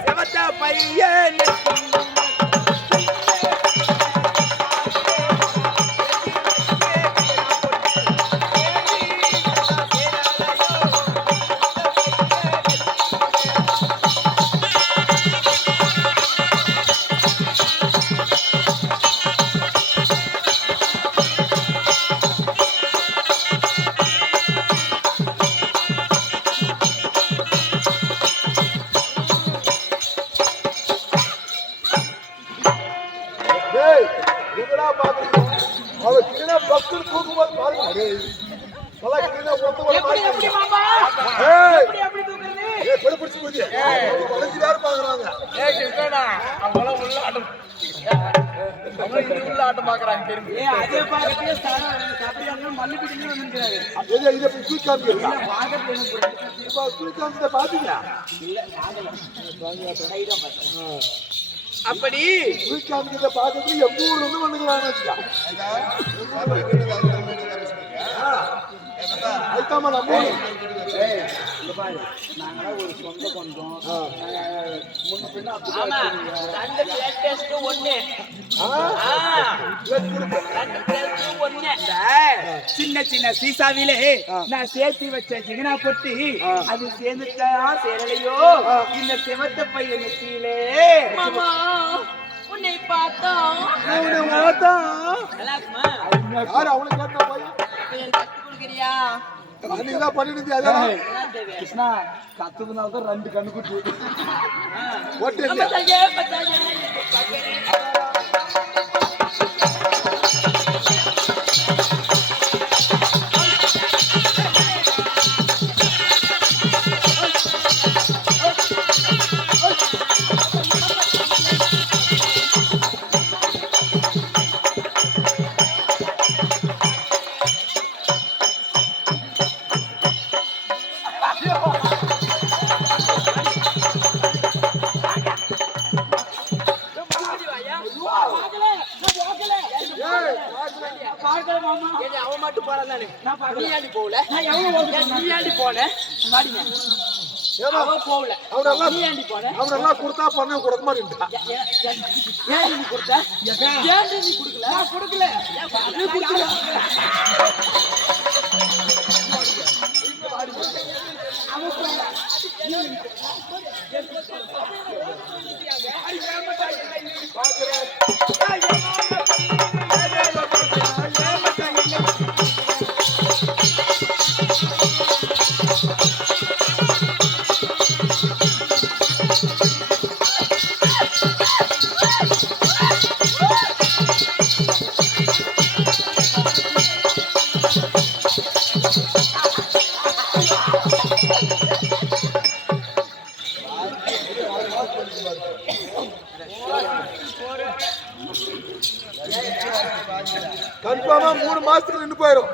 செவத்த பையன் அப்படி பாக்கிறதுக்கு எங்க ஊர்ல இருந்து வந்துக்கிறாங்க. ஒரு சொந்த பந்தம் முன்ன பின்ன சின்ன சின்ன சீசாவிலே நான் சேர்த்து வச்ச சிகனா பொட்டி அது சேர்ந்துட்டா சேரலையோ இந்த செவத்த பையன் நெத்தியிலே உன்னை பார்த்தா கிருஷ்ணா கத்துக்குனால்தான் 2 கண்ணு குட்டி அவன் மட்டும் போல அவனெல்லாம் கொடுத்தா பண்ண கொடுக்க மாட்டேன் கன்ஃபார்மா 3 மாசத்துக்கு நின்று போயிடும்.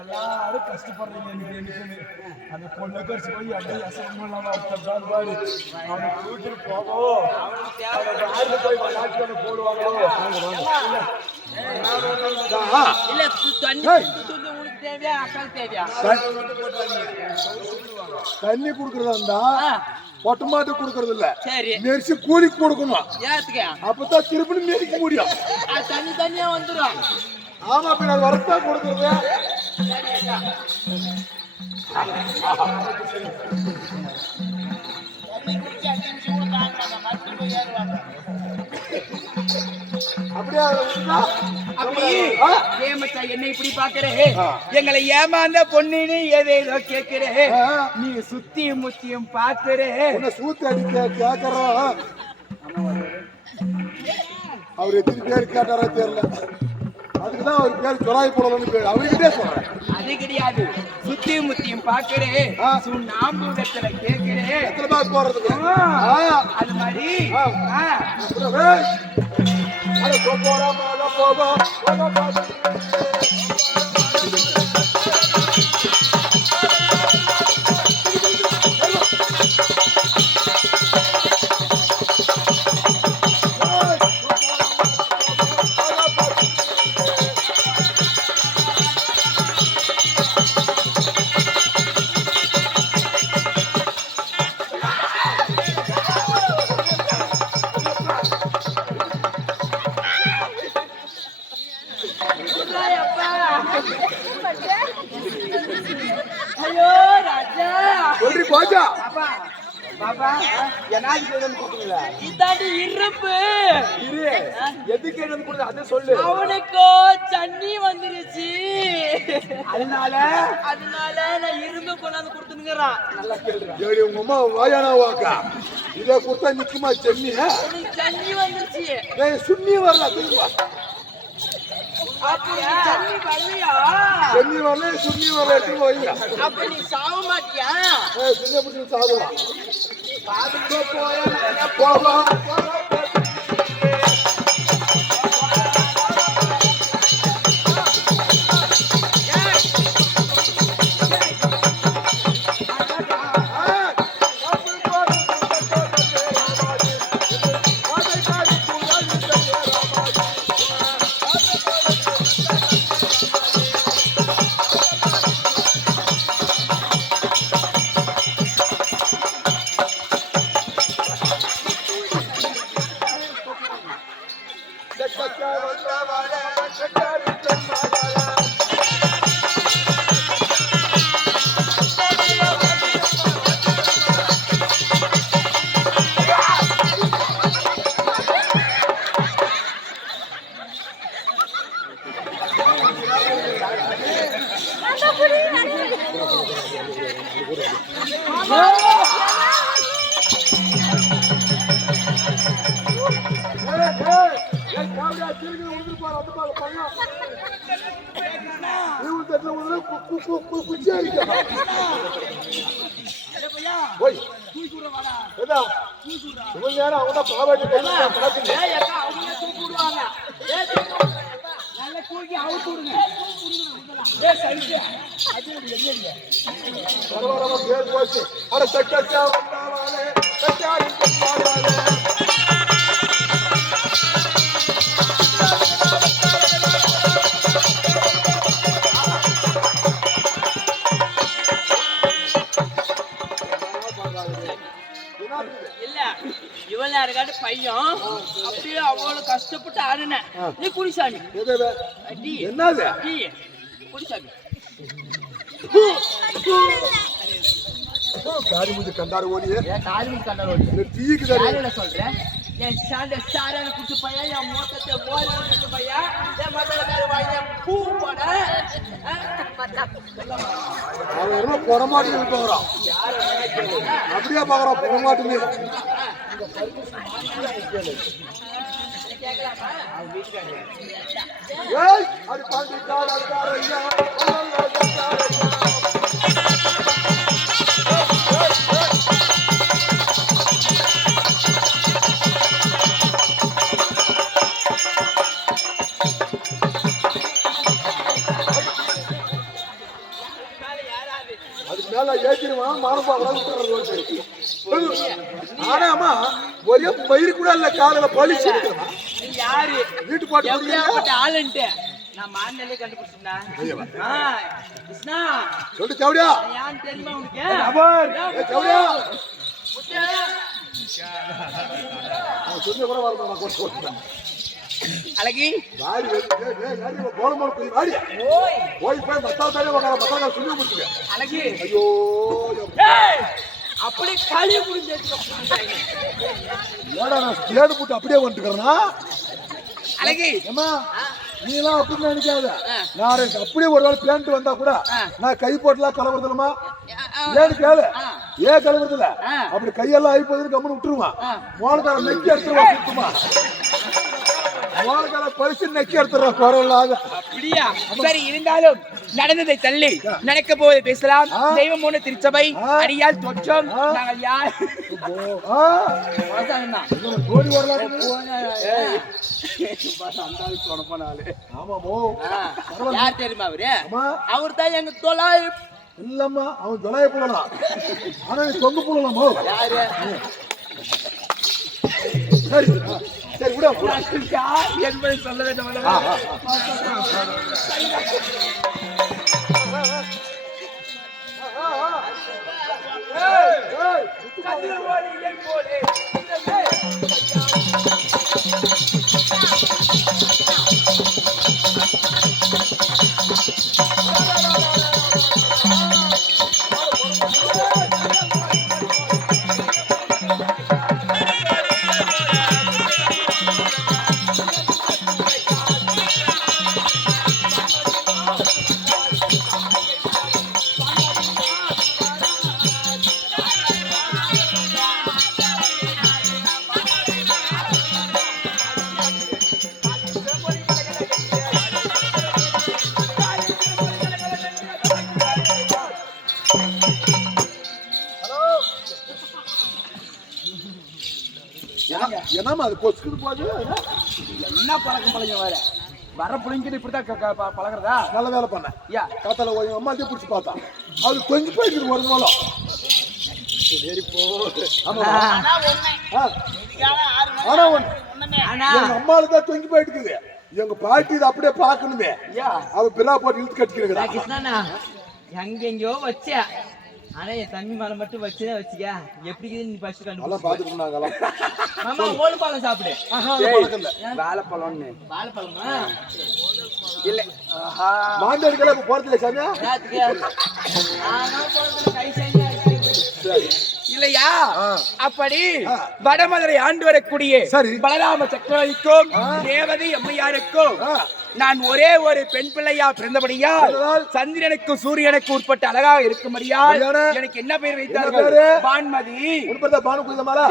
எல்லாரும் கஷ்டப்படுறீங்க. அந்த பொண்ணை கடிச்சு போய் கூட்டிட்டு போவோம் போய் போடுவாங்களோ தண்ணி குடுக்கறதா இருந்தா பொட்டமாட்டு குடுக்கறது இல்ல, நெரிச்சு கூலிக்கு கொடுக்கணும். அப்பதான் திருப்பி நெரிக்க முடியும். தண்ணி தண்ணியா வந்துடும். ஆமா, பின்ன வரத்தா கொடுக்கறது. என்ன இப்படி பாக்குறே? எங்களை ஏமாந்த பொண்ணுன்னு ஏதேதோ கேட்கிறே. நீ சுத்தி முத்தியும் பாக்குறே. சூத்தி அடிக்க கேக்குறோம். அவர் எத்தனை பேர் கேட்டாரோ தெரியல. அதுக்குதான் அவர் பேர் சொலாய் போடலன்னு பேர். அவர்கிட்டே சொல்றேன். அது கிடையாது. சுத்தி முத்தியும் பாக்குறேன். நாம்பூடத்துல கேட்கிறேன். எத்தனை பேர் போறதுக்கு அது மாதிரி ஐயோ ராஜா சொல்லி போச்சா பாப்பா பாப்பா என்னாச்சு கேட்கணும் கொடுத்தீங்களா இதாண்டி இருப்பு இரு எதுக்கு கேட்கணும் கொடுத்த அதை சொல்லு அவனுக்கோ சன்னி வந்துருச்சு அதனால நான் இரும்பு கொண்டாந்து கொடுத்துனுங்கிறான் நல்லா கேளுடா ஏடி உங்க அம்மா வாயானா வாக்கா இதை கொடுத்தா நிக்குமா சென்னி உனக்கு சன்னி வந்துருச்சு சுண்ணி வரல திரும்ப அப்ப நீ சன்னி வரலையா சென்னி வரல சுண்ணி வரல எடுத்து வைங்க அப்ப நீ சாவ மாட்டியா சுண்ணி பிடிச்சி சாகுவான் பாதுகோ போயா போவா குச்சி அடிக்க இவன் நேரம் அவங்க தான் பாவாட்டி நல்லா தூக்கி அவுத்து விடுங்க பரவாயில்ல பேர் போச்சு அட சக்கச்சா வந்தாவாலே சச்சாரி பாடாலே இல்ல இவன் யாருக்காட்டு பையன் அப்படியே அவ்வளவு கஷ்டப்பட்டு ஆடுனேன் நீ குடிசாமி டீ என்னது டீ குடிசாமி காரி முஞ்சு கண்டாரு ஓடியே ஏன் காலிமி கண்டாரோடி இந்த டீக்கு தான் யாரில சொல்றேன் என் சாண்ட சாரான குடிச்ச பையன் என் மொத்தத்தை ஓடி குடிச்ச பையன் என் மத்தல வாங்கி பூ போட அவன் என்ன பொறமாட்டி போகிறான் அப்படியே பாக்குறான் பொறமாட்டுன்னு ஏய் அது பாண்டி கார் அல்கார ஐயா அதுக்கு மேல ஏற்றிடுவான் மானப்பா ஆனாமா ஒரே பயிர் கூட இல்ல காதல பழிச்சு யாரு வீட்டு பாட்டு எப்படியாப்பட்ட ஆளுன்ட்டு நான் மாநிலே கண்டுபிடிச்சேன் கிருஷ்ணா சொல்லு சவுடியா யான்னு தெரியுமா உனக்கு சவுடியா முத்து. சொல்லி கூட வரணும் நான் கொண்டு போட்டேன் அழகி வாடி கோலமோல் போய் வாடி போய் போய் மத்தால் தானே உட்கார மத்தால் சொல்லி முடிச்சுக்க அழகி ஐயோ அப்படி களி குடிச்சு ஏடா நான் தேடு போட்டு அப்படியே வந்துக்கிறேன்னா அழகி ஏமா நீ எல்லாம் அப்படின்னு நினைக்காத நான் அப்படியே ஒரு நாள் பேண்ட் வந்தா கூட நான் கை போட்டுலாம் கலவரதுலமா ஏன்னு கேளு ஏன் கலவரதுல அப்படி கையெல்லாம் ஆகி போகுதுன்னு கம்முன்னு விட்டுருவான் மோனக்கார நெக்கி எடுத்துருவான் சுத்தமா மோனக்கார பரிசு நெக்கி எடுத்துடுறான் குரலாக அப்படியா சரி இருந்தாலும் நடந்ததை தள்ளி நடக்க போவதை பேசலாம் தெய்வம் ஒண்ணு திருச்சபை அடியால் தொற்றம் நாங்கள் யார் கோடி வரலாறு ஆமாமோ யார் தெரியுமா அவரு ஆமா அவர் தான் எங்க தொலாய் இல்லம்மா அவன் ஜொலாய போடலாம் ஆனா நீ தொங்கு போடலாமோ யாரு சரி சரி விட யார் என்பதை சொல்ல வேண்டும் ஏய் என்னம்மா அது கொசுக்குது போது என்ன பழக்கம் வேற வர பிள்ளைங்கிட்ட இப்படிதான் பழகிறதா? நல்ல வேலை பண்ண யா காத்தால எங்க அம்மாக்கே பிடிச்சி பார்த்தா அது கொஞ்சம் போயிருக்கு ஒரு நாளும் ஆமா ஆனா ஒண்ணு எங்க அம்மாவுக்கு தான் தொங்கி போயிட்டு இருக்குது எங்க பாட்டி இதை அப்படியே பாக்கணுமே அவ பிறா போட்டு இழுத்து கட்டிக்கிறா கிருஷ்ணா எங்கெங்கயோ வச்ச ஆனா என் தம்பி மேல மட்டும் வச்சுதான் வச்சுக்க எப்படி நீ ஃபர்ஸ்ட் எல்லாம் பாத்துட்டு இருந்தாங்க மாமா ஓடு பழம் சாப்பிடு வாழைப்பழம்னு வாழைப்பழமா இல்ல மாண்டடிக்கல இப்ப போறதுல சாமியா கை செஞ்சு இல்லையா? அப்படி வடமதுரை ஆண்டு வரக்கூடிய சரி. பலராம சக்கரவர்த்திக்கும் தேவதை அம்மையாருக்கும் நான் ஒரே ஒரு பெண் பிள்ளையா பிறந்தபடியால் சந்திரனுக்கும் சூரியனுக்கு உட்பட்ட அழகாக இருக்கும்படியால் எனக்கு என்ன பெயர் வைத்தார்கள்? பான்மதி. பானு குயிலமாலா